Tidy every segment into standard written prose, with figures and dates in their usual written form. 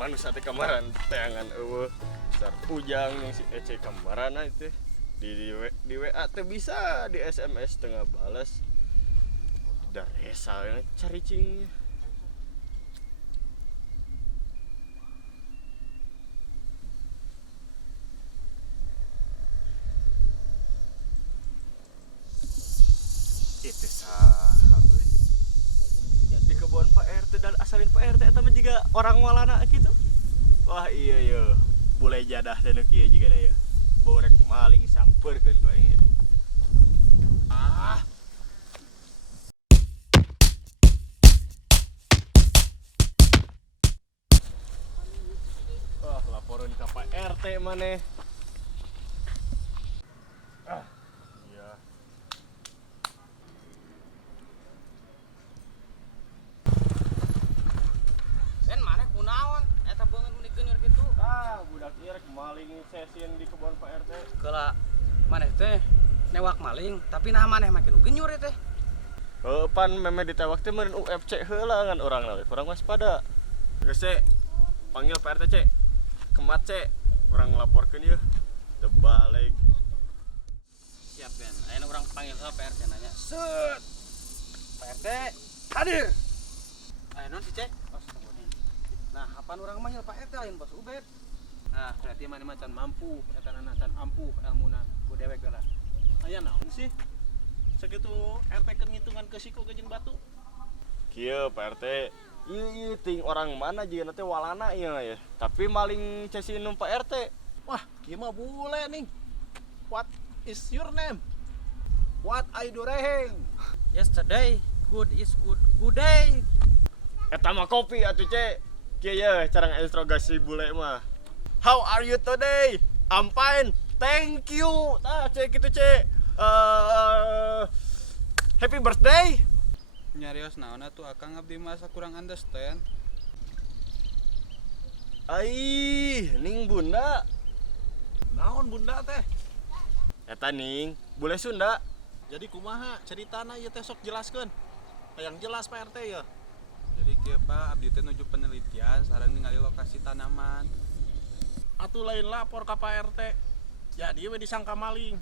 Manusia teh kamaran tayangan besar ujang yang si Ece kamarana itu di WA teh bisa, di SMS tengah balas udah resa cari cingnya. Itu saha euy. Di kebun Pak RT dan asalin Pak RT eta mah juga orang walana gitu. Wah iya ya, boleh jadah dan kieu juga na ya. Borek maling sampeurkeun ku aing. Ah. Wah, laporan ka Pak RT maneh. Ah. Iya. Sen mana kunaon? Eta beungeut mun digeuneur kitu. Ah, budak ieu rek maling sesin di kebun Pak RT. Geula maneh teh newak maling, tapi nah maneh makin nu genyur teh. Pan meme ditewak teh meureun UFC heula ngan urangna we. Urang waspada. Geus ce, panggil Pak RT ce. Kemat ce, urang ngelaporkeun ieu. Teu balik. Siap Ben, ayeuna urang panggil heula Pak RT nanya. Set. Pak RT hadir. Ayeuna si Cek. Nah, apaan urang manggil Pak RT lain Bos Ubed. Nah, berarti mana macan mampu, eta nana can ampuh ilmuna ku dewek geula. Aya naon sih? Segitu RT keur ngitungan ke siku jeung batu. Kieu Pak RT, ieu ting orang mana jiga teh walana ieu ya. Tapi maling cesinum Pak RT. Wah, kieu mah bule ning. What is your name? What are you doing? Yesterday good is good. Good day. Eta mah kopi atuh ce. Kieu ye cara nginterogasi bule mah. How are you today? I'm fine. Thank you. Tah ce kitu ce. Happy birthday. Nyarios naon atuh akang abdi masa kurang understand. Ai, ning bunda. Naon bunda teh? Eta ning, bule Sunda. Jadi kumaha ceritana ieu teh sok jelaskeun. Hayang jelas Pak RT ya. Jadi kieu Pak abdi teh nuju penelitian sareng ningali lokasi tanaman. Atuh lain lapor ka Pak RT. Jadi we disangka maling.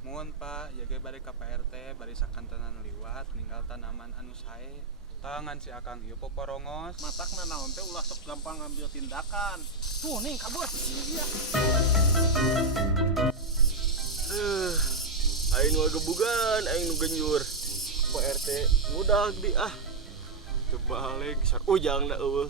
Muhun Pak, jaga bari ka Pak RT bari sakantenan liwat ninggal tanaman anu sae. Tangan si akang ieu poporongos. Matakna naon teh ulah sok gampang ngambil tindakan. Tuh ning kabur. Iya. Aing nu gebugan, aing nu genjur. Pak RT mudah di ah. Teu balik sar ujang da eueuh.